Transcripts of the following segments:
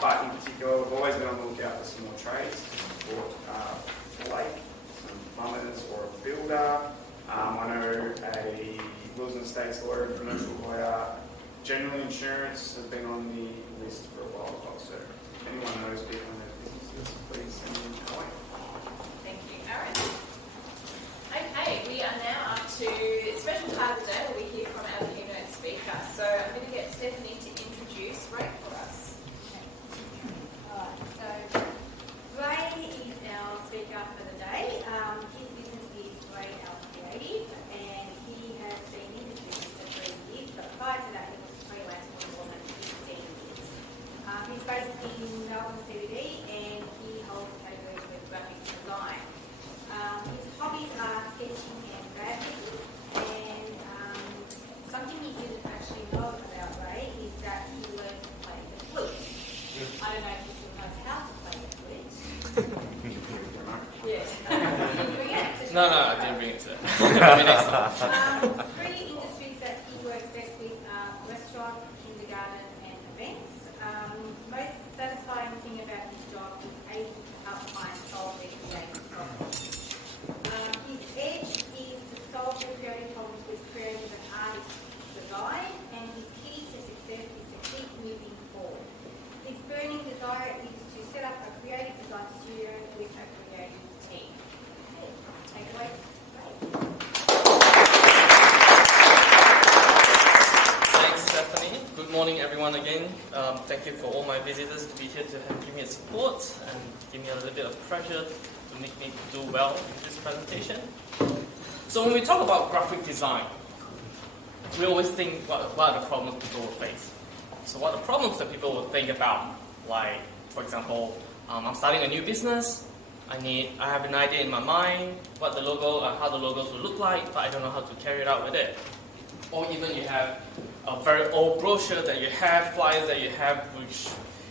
But in particular, we've always been on the lookout for some more trades to support Blake, some plumbers or a builder. I know a wills and estates lawyer, a commercial lawyer, general insurance has been on the list for a while as well. So if anyone knows people in those businesses, please send them our way. Thank you, Aaron. Okay, we are now up to a special part of the day where we hear from our keynote speaker. So I'm going to get Stephanie to introduce Ray for us. Alright, so Ray is our speaker for the day. His business is RayLCreative, and he has been in the business for 3 years, but prior to that he was freelance for more than 15 years. He's based in Melbourne CBD, and he holds categories with graphic design. His hobbies are sketching and graphics, and something you didn't actually know about Ray is that he learned to play the flute. I don't know if he still knows how to play the flute. Yes. No, I didn't bring it to maybe next time. 3 industries that he works best with are restaurant, kindergarten, and events. Most satisfying thing about his job is able to help clients solve their creative problems. His edge is to solve the creative problems with creative and artist design, and his key to success is to keep moving forward. His burning desire is to set up a creative design studio with a creative team. Okay, take it away. Thanks, Stephanie. Good morning, everyone, again. Thank you for all my visitors to be here to give me support and give me a little bit of pressure to make me do well in this presentation. So when we talk about graphic design, we always think what are the problems people will face. So what are the problems that people will think about? Like, for example, I'm starting a new business. I have an idea in my mind, what the logo and how the logos will look like, but I don't know how to carry it out with it. Or even you have a very old brochure that you have, flyers that you have, which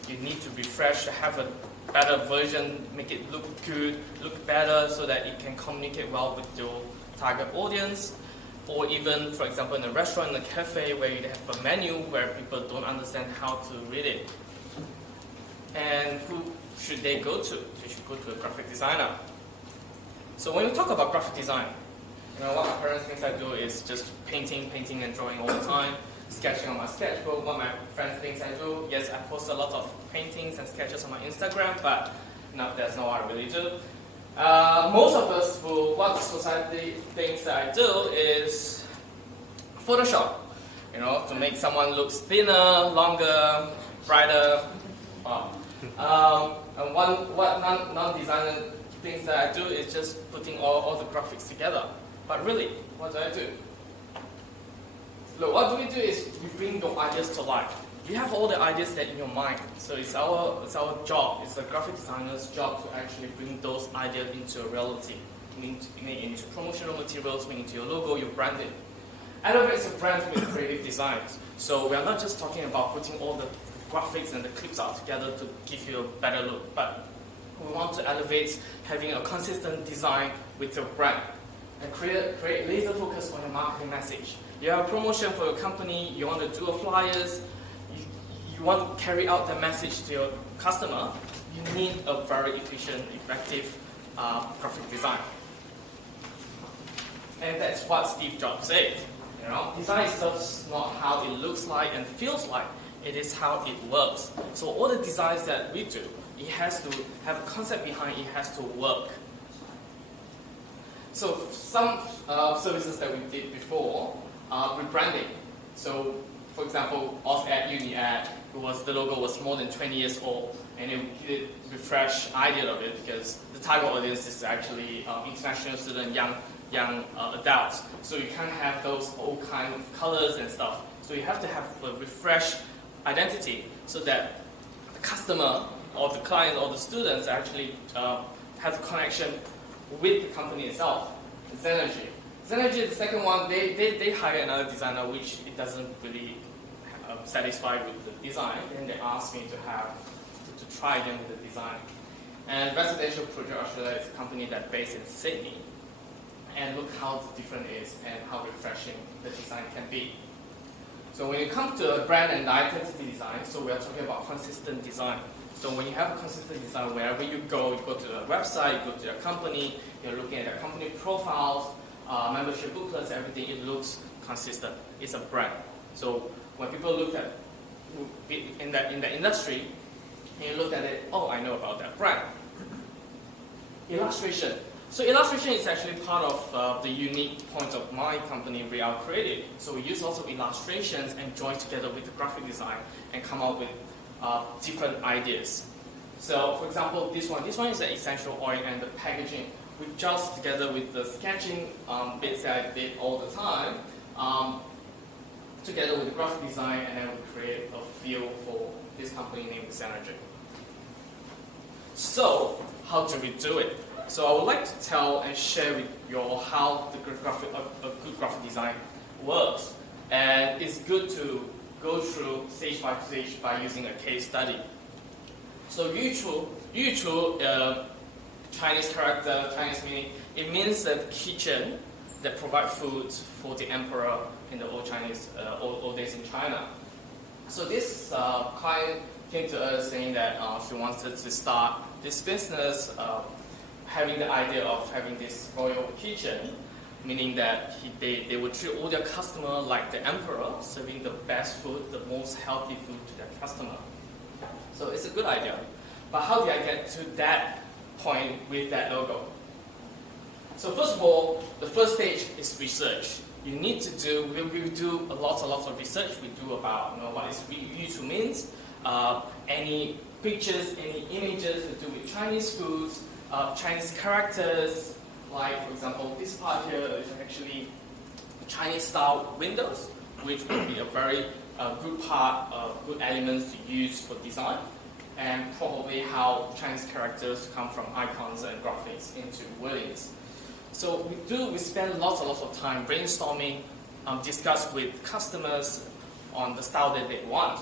you need to refresh to have a better version, make it look good, look better, so that it can communicate well with your target audience. Or even, for example, in a restaurant, in a cafe, where you have a menu where people don't understand how to read it. And who should they go to? They should go to a graphic designer. So when we talk about graphic design, what my parents think I do is just painting and drawing all the time, sketching on my sketchbook. What my friends think I do, yes, I post a lot of paintings and sketches on my Instagram, but no, that's not what I really do. Most of us, what society thinks that I do is Photoshop, to make someone look thinner, longer, brighter. And what non-designer things that I do is just putting all the graphics together. But really, what do I do? Look, what do we do is we bring your ideas to life. You have all the ideas that in your mind. So it's our job, it's the graphic designer's job to actually bring those ideas into a reality. Into promotional materials, into your logo, your branding. Elevate is a brand with creative designs. So we are not just talking about putting all the graphics and the clips out together to give you a better look, but we want to elevate having a consistent design with your brand and create laser focus on your marketing message. You have a promotion for your company, you want to do a flyers, you want to carry out the message to your customer, you need a very efficient, effective graphic design. And that's what Steve Jobs said. Design is just not how it looks like and feels like, it is how it works. So all the designs that we do, it has to have a concept behind it, it has to work. So some services that we did before are rebranding. So for example, Oz Ad Uni Ad, the logo was more than 20 years old, and it did refresh idea of it because the target audience is actually international students, young adults. So you can't have those old kind of colors and stuff. So you have to have a refreshed identity so that the customer or the client or the students actually have a connection with the company itself. Zenergy. Zenergy is the second one. They hire another designer which it doesn't really satisfy with the design, and they asked me to try them with the design. And Residential Project Australia is a company that's based in Sydney. And look how different it is and how refreshing the design can be. So when it comes to brand and identity design, so we are talking about consistent design. So when you have a consistent design, wherever you go to the website, you go to your company, you're looking at their company profiles, membership booklets, everything, it looks consistent. It's a brand. So when people look at in the industry, and you look at it, oh, I know about that brand. Illustration. So illustration is actually part of the unique point of my company, RayLCreative. So we use lots of illustrations and join together with the graphic design and come up with different ideas. So for example, this one is the essential oil and the packaging. We just together with the sketching bits that I did all the time, together with the graphic design, and then we create a feel for this company named Synergy. So how do we do it? So I would like to tell and share with you all how a good graphic design works. And it's good to go through stage by stage by using a case study. So Yuchu, Chinese character, Chinese meaning, it means the kitchen that provide food for the emperor in the old days in China. So this client came to us saying that she wanted to start this business, having the idea of having this royal kitchen, meaning that they would treat all their customers like the emperor, serving the best food, the most healthy food to their customer. So it's a good idea. But how did I get to that point with that logo? So first of all, the first stage is research. You need to do, we do a lot of research. We do about what is Yuchu means, any pictures, any images to do with Chinese foods, Chinese characters, like for example, this part here is actually Chinese style windows, which would be a very good part, good elements to use for design, and probably how Chinese characters come from icons and graphics into wordings. So we spend lots of time brainstorming, discuss with customers on the style that they want.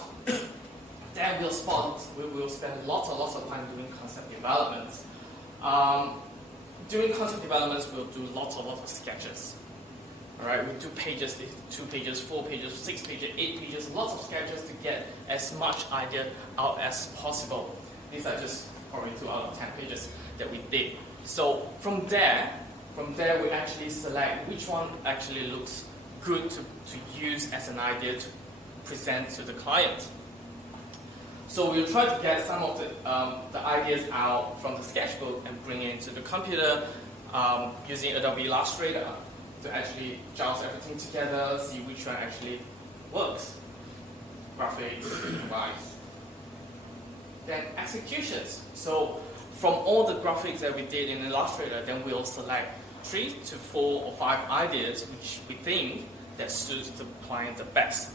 Then we will spend lots of time doing concept development. During concept developments, we'll do lots of sketches. All right, we do pages, 2 pages, 4 pages, 6 pages, 8 pages, lots of sketches to get as much idea out as possible. These are just probably 2 out of 10 pages that we did. So from there we actually select which one actually looks good to use as an idea to present to the client. So we'll try to get some of the ideas out from the sketchbook and bring it into the computer using Adobe Illustrator to actually joust everything together, see which one actually works. Graphics, device. Then executions. So from all the graphics that we did in Illustrator, then we'll select 3 to 4 or 5 ideas which we think that suits the client the best.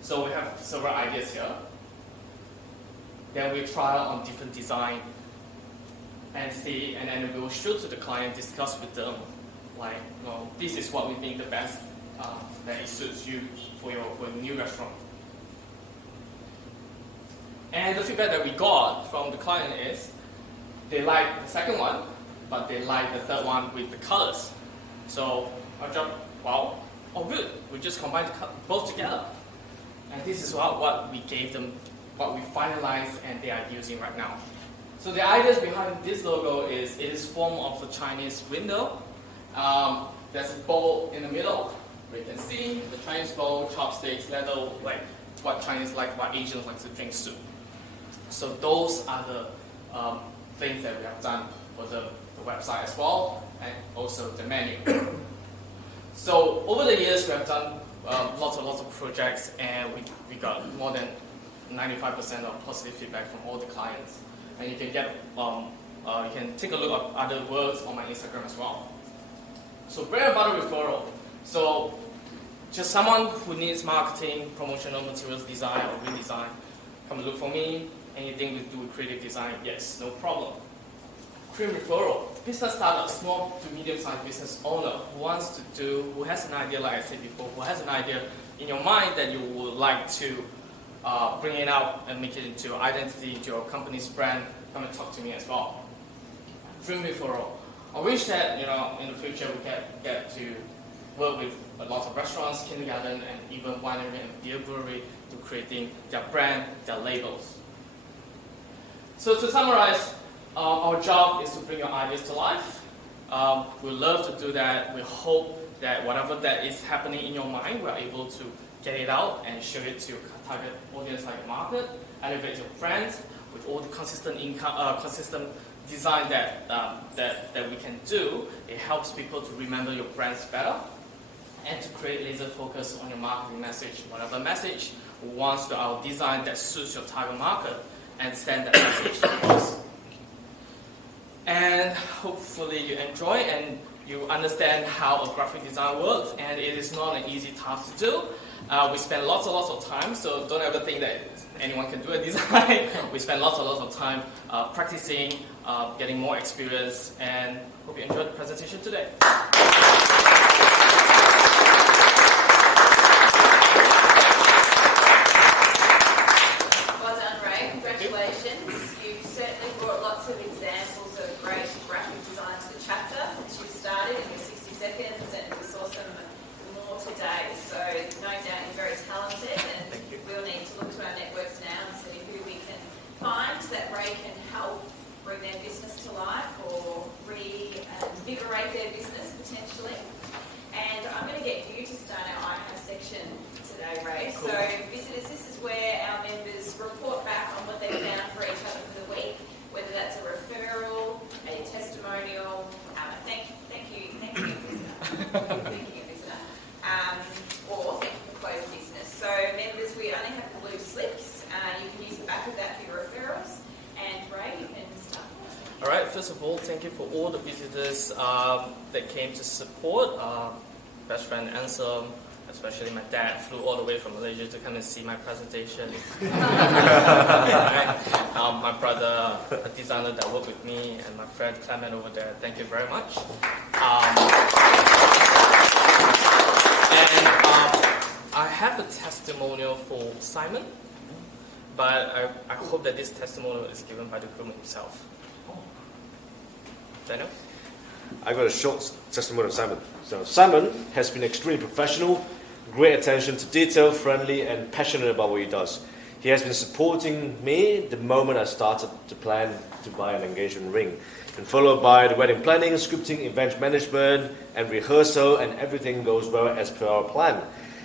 So we have several ideas here. Then we try on different design and see, and then we will show to the client, discuss with them, like, this is what we think the best that it suits you for your new restaurant. And the feedback that we got from the client is they like the second one, but they like the third one with the colors. So our job, wow, oh good, we just combined both together. And this is what we gave them, what we finalized and they are using right now. So the ideas behind this logo is it is form of the Chinese window. There's a bowl in the middle where you can see the Chinese bowl, chopsticks, ladle, like what Chinese like, what Asians like to drink soup. So those are the things that we have done for the website as well, and also the menu. So over the years we have done lots of projects, and we got more than 95% of positive feedback from all the clients. And you can get you can take a look at other works on my Instagram as well. So bread and butter referral. So just someone who needs marketing, promotional materials design or redesign, come look for me. Anything we do with creative design, yes, no problem. Cream referral. Business startup, small to medium-sized business owner who has an idea, like I said before, who has an idea in your mind that you would like to bring it out and make it into your identity, into your company's brand, come and talk to me as well. Dream referral. I wish that in the future we get to work with a lot of restaurants, kindergarten, and even winery and beer brewery to creating their brand, their labels. So to summarize, our job is to bring your ideas to life. We love to do that. We hope that whatever that is happening in your mind, we're able to get it out and show it to your target audience like your market, elevate your brand with all the consistent income, consistent design that we can do. It helps people to remember your brands better and to create laser focus on your marketing message. Whatever message, once our design that suits your target market and send that message across. And hopefully you enjoy and you understand how a graphic design works, and it is not an easy task to do. We spend lots and lots of time, so don't ever think that anyone can do a design. We spend lots and lots of time practicing, getting more experience, and hope you enjoyed the presentation today. Well done, Ray. Congratulations. You've certainly brought lots of examples of great graphic design to the chapter since you started in your 60 seconds, and we saw some more today. So no doubt you're very talented, and we'll need to look to our networks now and see who we can find that Ray can help bring their business to life or reinvigorate their business potentially. And I'm going to get you to start our iHouse section today, Ray. Cool. So visitors, this is where our members report back on what they found for each other for the week, whether that's a referral, a testimonial, thank you, visitor. Thank you, visitor. Or thank you for closing business. So members, we only have blue slips. You can use the back of that for your referrals. And Ray, you can start. All right, first of all, thank you for all the visitors that came to support. Best friend Anselm, especially my dad, flew all the way from Malaysia to come and see my presentation. My brother, a designer that worked with me, and my friend Clement over there, thank you very much. I have a testimonial for Simon, but I hope that this testimonial is given by the groom himself. Daniel? I got a short testimony of Simon. So Simon has been extremely professional, great attention to detail, friendly, and passionate about what he does. He has been supporting me the moment I started to plan to buy an engagement ring, and followed by the wedding planning, scripting, event management, and rehearsal, and everything goes well as per our plan.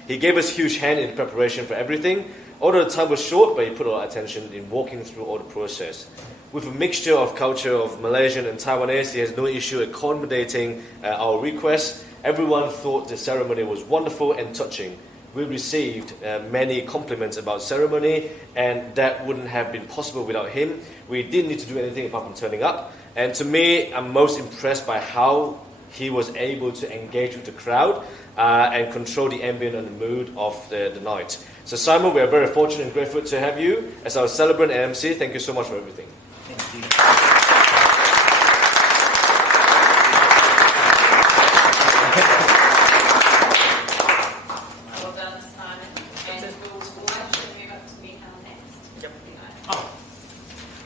He gave us a huge hand in preparation for everything. Although the time was short, but he put a lot of attention in walking through all the process. With a mixture of culture of Malaysian and Taiwanese, he has no issue accommodating our requests. Everyone thought the ceremony was wonderful and touching. We received many compliments about ceremony, and that wouldn't have been possible without him. We didn't need to do anything apart from turning up. And to me, I'm most impressed by how he was able to engage with the crowd and control the ambient and the mood of the night. So Simon, we are very fortunate and grateful to have you as our celebrant and MC. Thank you so much for everything. Thank you. Well done, Simon. And we'll actually move up to Michal next. Yep.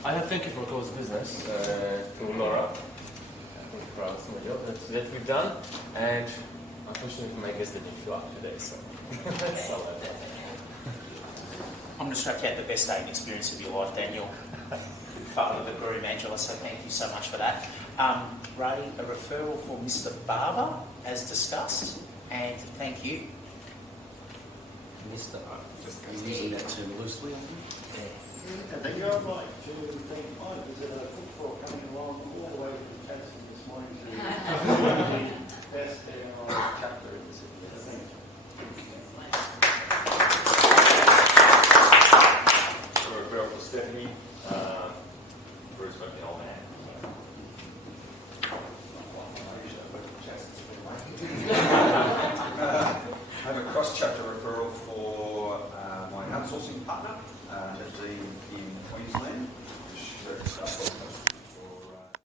I have thank you for close business to Laura for some job that we've done, and unfortunately my guest didn't show up today, so that's all I have. I'm just going to have the best dating experience of your life, Daniel. Father of the groom, Angela, so thank you so much for that. Ray, a referral for Mr. Barber, as discussed, and thank you. Mr. I'm using that term loosely. And thank you. I'd like to thank my visitor for coming along all the way from Tassie this morning to the best BNI chapter in the city. Thank you. For a referral for Stephanie, Bruce might be an old man. I have a cross-chapter referral for my outsourcing partner, actually in Queensland.